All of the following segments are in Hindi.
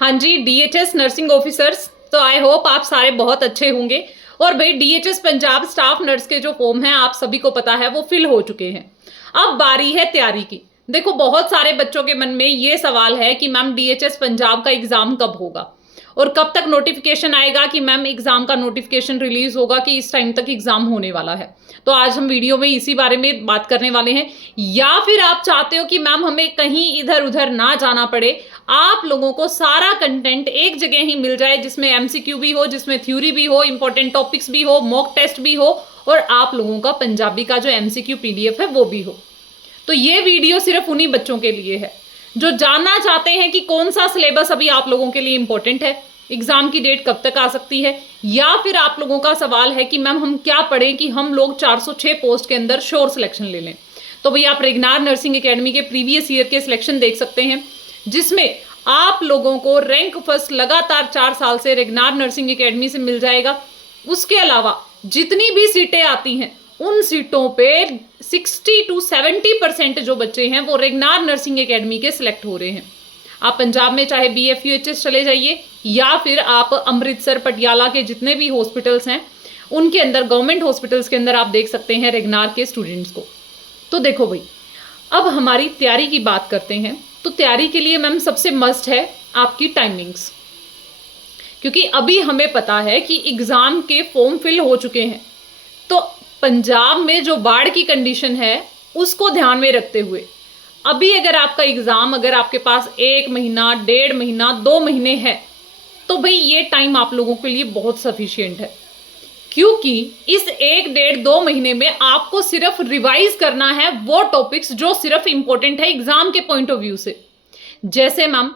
हाँ जी, डीएचएस नर्सिंग ऑफिसर्स, तो आई होप आप सारे बहुत अच्छे होंगे। और भाई डीएचएस पंजाब स्टाफ नर्स के जो फॉर्म हैं आप सभी को पता है वो फिल हो चुके हैं। अब बारी है तैयारी की। देखो बहुत सारे बच्चों के मन में ये सवाल है कि मैम डीएचएस पंजाब का एग्जाम कब होगा और कब तक नोटिफिकेशन आएगा कि मैम एग्जाम का नोटिफिकेशन रिलीज होगा कि इस टाइम तक एग्जाम होने वाला है। तो आज हम वीडियो में इसी बारे में बात करने वाले हैं। या फिर आप चाहते हो कि मैम हमें कहीं इधर उधर ना जाना पड़े, आप लोगों को सारा कंटेंट एक जगह ही मिल जाए जिसमें एमसीक्यू भी हो, जिसमें थ्योरी भी हो, इंपॉर्टेंट टॉपिक्स भी हो, मॉक टेस्ट भी हो और आप लोगों का पंजाबी का जो एमसीक्यू पीडीएफ है वो भी हो। तो ये वीडियो सिर्फ उन्हीं बच्चों के लिए है जो जानना चाहते हैं कि कौन सा सिलेबस अभी आप लोगों के लिए इंपॉर्टेंट है, एग्जाम की डेट कब तक आ सकती है, या फिर आप लोगों का सवाल है कि मैम हम क्या पढ़ें कि हम लोग 406 पोस्ट के अंदर श्योर सिलेक्शन ले लें। तो भैया आप रेगनार नर्सिंग एकेडमी के प्रीवियस ईयर के सिलेक्शन देख सकते हैं जिसमें आप लोगों को रैंक फर्स्ट लगातार 4 साल से रेगनार नर्सिंग एकेडमी से मिल जाएगा। उसके अलावा जितनी भी सीटें आती हैं उन सीटों पे 60 to 70% जो बच्चे हैं वो रेगनार नर्सिंग एकेडमी के सिलेक्ट हो रहे हैं। आप पंजाब में चाहे BFUHS चले जाइए या फिर आप अमृतसर पटियाला के जितने भी हॉस्पिटल्स हैं उनके अंदर, गवर्नमेंट हॉस्पिटल्स के अंदर आप देख सकते हैं रेगनार के स्टूडेंट्स को। तो देखो भाई, अब हमारी तैयारी की बात करते हैं। तो तैयारी के लिए मैम सबसे मस्ट है आपकी टाइमिंग्स, क्योंकि अभी हमें पता है कि एग्जाम के फॉर्म फिल हो चुके हैं। तो पंजाब में जो बाढ़ की कंडीशन है उसको ध्यान में रखते हुए अभी अगर आपका एग्जाम, अगर आपके पास 1 महीना, 1.5 महीना, 2 महीने है तो भाई ये टाइम आप लोगों के लिए बहुत सफिशिएंट है, क्योंकि इस 1-1.5-2 महीने में आपको सिर्फ रिवाइज करना है वो टॉपिक्स जो सिर्फ इंपॉर्टेंट है एग्जाम के पॉइंट ऑफ व्यू से। जैसे मैम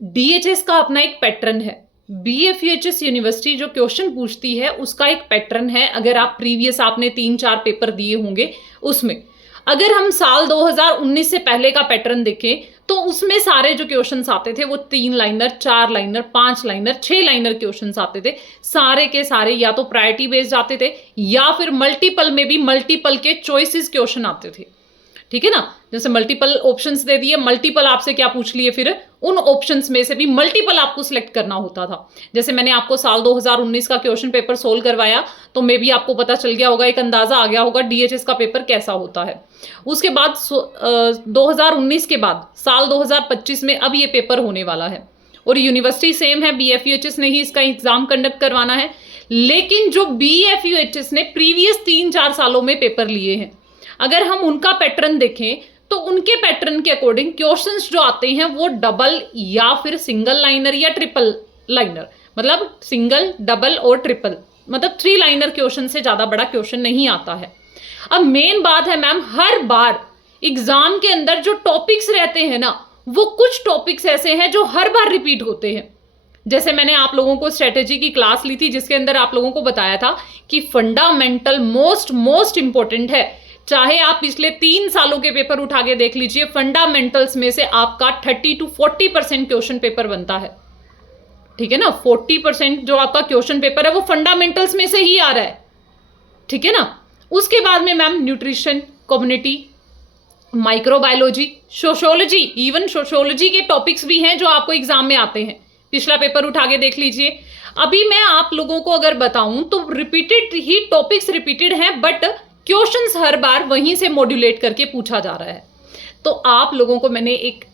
डीएचएस का अपना एक पैटर्न है, BFUHS यूनिवर्सिटी जो क्वेश्चन पूछती है उसका एक पैटर्न है। अगर आप प्रीवियस आपने 3-4 पेपर दिए होंगे उसमें, अगर हम साल 2019 से पहले का पैटर्न देखें तो उसमें सारे जो क्वेश्चंस आते थे वो 3 liner, 4 liner, 5 liner, 6 liner questions आते थे। सारे के सारे या तो प्रायोरिटी बेस्ड आते थे या फिर मल्टीपल में भी मल्टीपल के चॉइसेस क्वेश्चन आते थे। ठीक है ना, जैसे मल्टीपल ऑप्शंस दे दिए, मल्टीपल आपसे क्या पूछ लिए, फिर उन ऑप्शंस में से भी मल्टीपल आपको सिलेक्ट करना होता था। जैसे मैंने आपको साल 2019 का क्वेश्चन पेपर सोल्व करवाया तो मे भी आपको पता चल गया होगा, एक अंदाजा आ गया होगा डीएचएस का पेपर कैसा होता है। उसके बाद 2019 के बाद साल 2025 में अब ये पेपर होने वाला है और यूनिवर्सिटी सेम है, BFUHS ने ही इसका एग्जाम कंडक्ट करवाना है। लेकिन जो BFUHS ने प्रीवियस 3-4 सालों में पेपर लिए हैं, अगर हम उनका पैटर्न देखें तो उनके पैटर्न के अकॉर्डिंग क्वेश्चंस जो आते हैं वो डबल या फिर सिंगल लाइनर या ट्रिपल लाइनर, मतलब सिंगल, डबल और ट्रिपल, मतलब 3 लाइनर क्वेश्चन से ज्यादा बड़ा क्वेश्चन नहीं आता है। अब मेन बात है मैम, हर बार एग्जाम के अंदर जो टॉपिक्स रहते हैं ना वो कुछ टॉपिक्स ऐसे हैं जो हर बार रिपीट होते हैं। जैसे मैंने आप लोगों को स्ट्रेटेजी की क्लास ली थी जिसके अंदर आप लोगों को बताया था कि फंडामेंटल मोस्ट इंपॉर्टेंट है। चाहे आप पिछले 3 सालों के पेपर उठा के देख लीजिए, फंडामेंटल्स में से आपका 30 to 40% क्वेश्चन पेपर बनता है। ठीक है ना, 40% जो आपका क्वेश्चन पेपर है वो फंडामेंटल्स में से ही आ रहा है। ठीक है ना, उसके बाद में ma'am nutrition, community, microbiology, sociology, even sociology के टॉपिक्स भी हैं जो आपको एग्जाम में आते हैं। पिछला पेपर उठा के देख लीजिए। अभी मैं आप लोगों को अगर बताऊं तो रिपीटेड ही टॉपिक्स रिपीटेड हैं, बट क्वेश्चंस हर बार वहीं से मॉड्यूलेट करके पूछा जा रहा है। तो आप लोगों को मैंने एक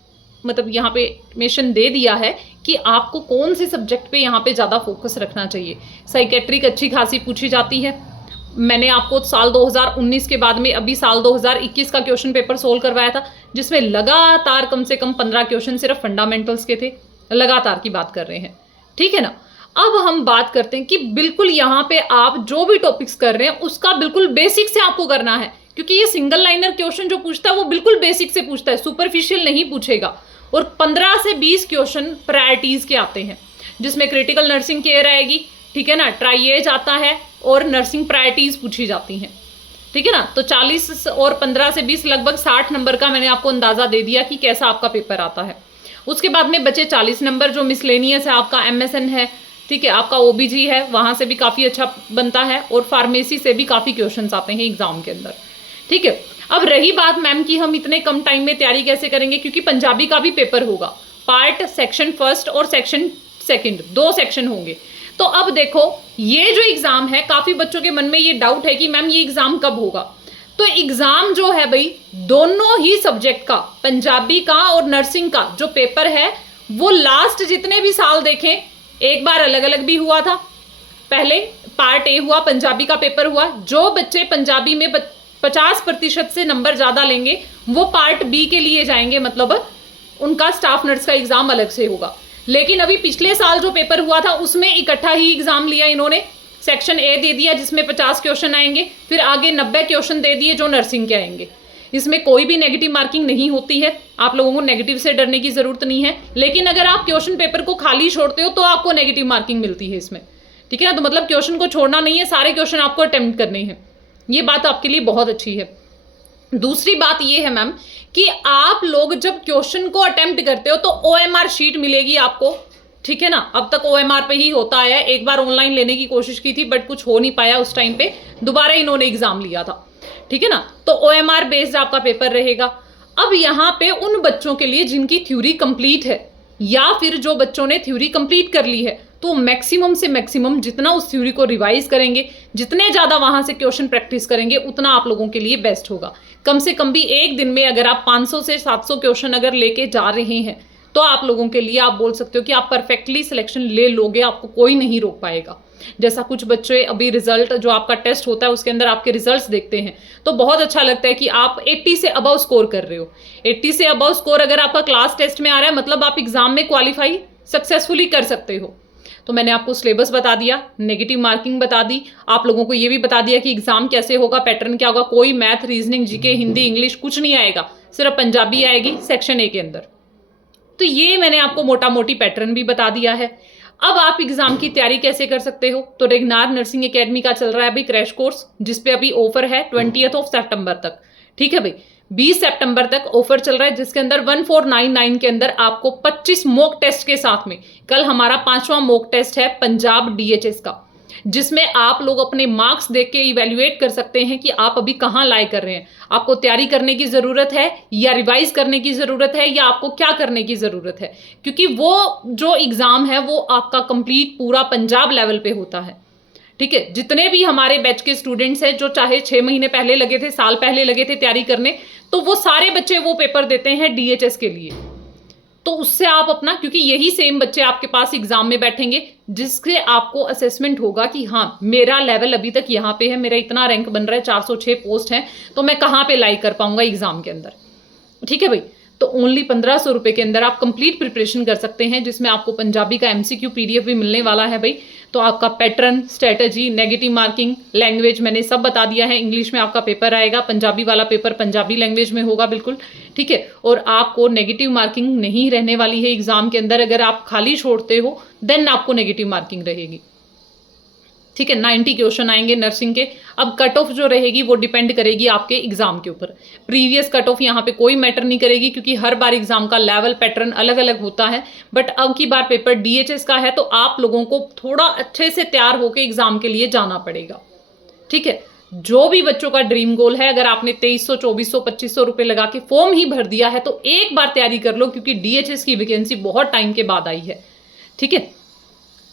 मतलब यहाँ पे मेंशन दे दिया है कि आपको कौन से सब्जेक्ट पे यहाँ पे ज़्यादा फोकस रखना चाहिए। साइकेट्रिक अच्छी खासी पूछी जाती है। मैंने आपको साल 2019 के बाद में अभी साल 2021 का क्वेश्चन पेपर सोल्व करवाया था जिसमें लगातार कम से कम 15 क्वेश्चन सिर्फ फंडामेंटल्स के थे। लगातार की बात कर रहे हैं, ठीक है ना। अब हम बात करते हैं कि बिल्कुल यहाँ पे आप जो भी टॉपिक्स कर रहे हैं उसका बिल्कुल बेसिक से आपको करना है, क्योंकि ये सिंगल लाइनर क्वेश्चन जो पूछता है वो बिल्कुल बेसिक से पूछता है, सुपरफिशियल नहीं पूछेगा। और 15 से 20 क्वेश्चन प्रायोरिटीज के आते हैं जिसमें क्रिटिकल नर्सिंग केयर आएगी, ठीक है ना, ट्राइएज आता है और नर्सिंग प्रायोरिटीज पूछी जाती हैं। ठीक है ना, तो 40 और 15 से 20 लगभग 60 नंबर का मैंने आपको अंदाजा दे दिया कि कैसा आपका पेपर आता है। उसके बाद में बचे 40 नंबर जो मिसलेनियस है, आपका MSN है, ठीक है, आपका OBG है, वहां से भी काफी अच्छा बनता है और फार्मेसी से भी काफी क्वेश्चंस आते हैं एग्जाम के अंदर। ठीक है, अब रही बात मैम कि हम इतने कम टाइम में तैयारी कैसे करेंगे, क्योंकि पंजाबी का भी पेपर होगा पार्ट सेक्शन फर्स्ट और सेक्शन सेकंड, 2 सेक्शन होंगे। तो अब देखो ये जो एग्जाम है, काफी बच्चों के मन में ये डाउट है कि मैम ये एग्जाम कब होगा। तो एग्जाम जो है भाई, दोनों ही सब्जेक्ट का, पंजाबी का और नर्सिंग का जो पेपर है, वो लास्ट जितने भी साल देखें, एक बार अलग अलग भी हुआ था। पहले पार्ट ए हुआ, पंजाबी का पेपर हुआ, जो बच्चे पंजाबी में 50% से नंबर ज्यादा लेंगे वो पार्ट बी के लिए जाएंगे, मतलब उनका स्टाफ नर्स का एग्जाम अलग से होगा। लेकिन अभी पिछले साल जो पेपर हुआ था उसमें इकट्ठा ही एग्जाम लिया इन्होंने। सेक्शन ए दे दिया जिसमें 50 क्वेश्चन आएंगे, फिर आगे 90 क्वेश्चन दे दिए जो नर्सिंग के आएंगे। इसमें कोई भी नेगेटिव मार्किंग नहीं होती है, आप लोगों को नेगेटिव से डरने की जरूरत नहीं है। लेकिन अगर आप क्वेश्चन पेपर को खाली छोड़ते हो तो आपको नेगेटिव मार्किंग मिलती है इसमें, ठीक है ना। तो मतलब क्वेश्चन को छोड़ना नहीं है, सारे क्वेश्चन आपको अटेम्प्ट करने हैं। ये बात आपके लिए बहुत अच्छी है। दूसरी बात ये है मैम कि आप लोग जब क्वेश्चन को अटेम्प्ट करते हो तो OMR शीट मिलेगी आपको, ठीक है ना। अब तक OMR पे ही होता है, एक बार ऑनलाइन लेने की कोशिश की थी बट कुछ हो नहीं पाया उस टाइम पे, दोबारा इन्होंने एग्जाम लिया था, ठीक है ना। तो OMR बेस्ड आपका पेपर रहेगा। अब यहाँ पे उन बच्चों के लिए जिनकी थ्योरी कंप्लीट है या फिर जो बच्चों ने थ्योरी कंप्लीट कर ली है, तो मैक्सिमम से मैक्सिमम जितना उस थ्योरी को रिवाइज करेंगे, जितने ज़्यादा वहाँ से क्वेश्चन प्रैक्टिस करेंगे, उतना आप लोगों के लिए बेस्ट होगा। कम से कम भी एक दिन में अगर आप 500 से 700 क्वेश्चन अगर लेके जा रहे हैं तो आप लोगों के लिए आप बोल सकते हो कि आप परफेक्टली सिलेक्शन ले लोगे, आपको कोई नहीं रोक पाएगा। जैसा कुछ बच्चे अभी रिजल्ट जो आपका टेस्ट होता है उसके अंदर आपके रिजल्ट्स देखते हैं तो बहुत अच्छा लगता है कि आप 80 से अबव स्कोर कर रहे हो। 80 से अबव स्कोर अगर आपका क्लास टेस्ट में आ रहा है, मतलब आप एग्जाम में क्वालिफाई सक्सेसफुली कर सकते हो। तो मैंने आपको सिलेबस बता दिया, नेगेटिव मार्किंग बता दी, आप लोगों को ये भी बता दिया कि एग्जाम कैसे होगा, पैटर्न क्या होगा। कोई math, reasoning, GK, Hindi, English कुछ नहीं आएगा, सिर्फ पंजाबी आएगी सेक्शन ए के अंदर। तो ये मैंने आपको मोटा मोटी पैटर्न भी बता दिया है। अब आप एग्जाम की तैयारी कैसे कर सकते हो, तो रेगनार नर्सिंग एकेडमी का चल रहा है अभी क्रैश कोर्स, जिसपे अभी ऑफर है 20 सितंबर तक, ठीक है भाई। 20 सितंबर तक ऑफर चल रहा है जिसके अंदर 1499 के अंदर आपको 25 मॉक टेस्ट के साथ में, कल हमारा 5वां मॉक टेस्ट है पंजाब DHS का, जिसमें आप लोग अपने मार्क्स देख के इवेल्युएट कर सकते हैं कि आप अभी कहाँ लाई कर रहे हैं, आपको तैयारी करने की ज़रूरत है या रिवाइज करने की ज़रूरत है या आपको क्या करने की ज़रूरत है। क्योंकि वो जो एग्ज़ाम है वो आपका कंप्लीट पूरा पंजाब लेवल पे होता है, ठीक है। जितने भी हमारे बैच के स्टूडेंट्स हैं जो चाहे 6 महीने पहले लगे थे, साल पहले लगे थे तैयारी करने, तो वो सारे बच्चे वो पेपर देते हैं DHS के लिए। तो उससे आप अपना, क्योंकि यही सेम बच्चे आपके पास एग्जाम में बैठेंगे जिससे आपको असेसमेंट होगा कि हाँ मेरा लेवल अभी तक यहाँ पे है, मेरा इतना रैंक बन रहा है, 406 पोस्ट है, तो मैं कहाँ पे लाई कर पाऊंगा एग्जाम के अंदर, ठीक है भाई। तो ओनली 1500 रुपए के अंदर आप कंप्लीट प्रिपरेशन कर सकते हैं, जिसमें आपको पंजाबी का MCQ PDF भी मिलने वाला है भाई। तो आपका pattern, strategy, negative marking, language मैंने सब बता दिया है। इंग्लिश में आपका पेपर आएगा, पंजाबी वाला पेपर पंजाबी लैंग्वेज में होगा बिल्कुल, ठीक है। और आपको नेगेटिव मार्किंग नहीं रहने वाली है एग्जाम के अंदर। अगर आप खाली छोड़ते हो देन आपको नेगेटिव मार्किंग रहेगी, ठीक है। 90 क्वेश्चन आएंगे नर्सिंग के। अब कट ऑफ जो रहेगी वो डिपेंड करेगी आपके एग्जाम के ऊपर। प्रीवियस कट ऑफ यहाँ पे कोई मैटर नहीं करेगी क्योंकि हर बार एग्जाम का लेवल पैटर्न अलग अलग होता है। बट अब की बार पेपर DHS का है तो आप लोगों को थोड़ा अच्छे से तैयार होकर एग्जाम के लिए जाना पड़ेगा, ठीक है। जो भी बच्चों का ड्रीम गोल है, अगर आपने 2300, 2400, 2500 रुपए लगा के फॉर्म ही भर दिया है तो एक बार तैयारी कर लो, क्योंकि DHS की वैकेंसी बहुत टाइम के बाद आई है, ठीक है।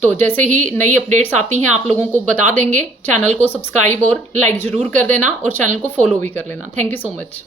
तो जैसे ही नई अपडेट्स आती हैं आप लोगों को बता देंगे। चैनल को सब्सक्राइब और लाइक जरूर कर देना और चैनल को फॉलो भी कर लेना। Thank you so much.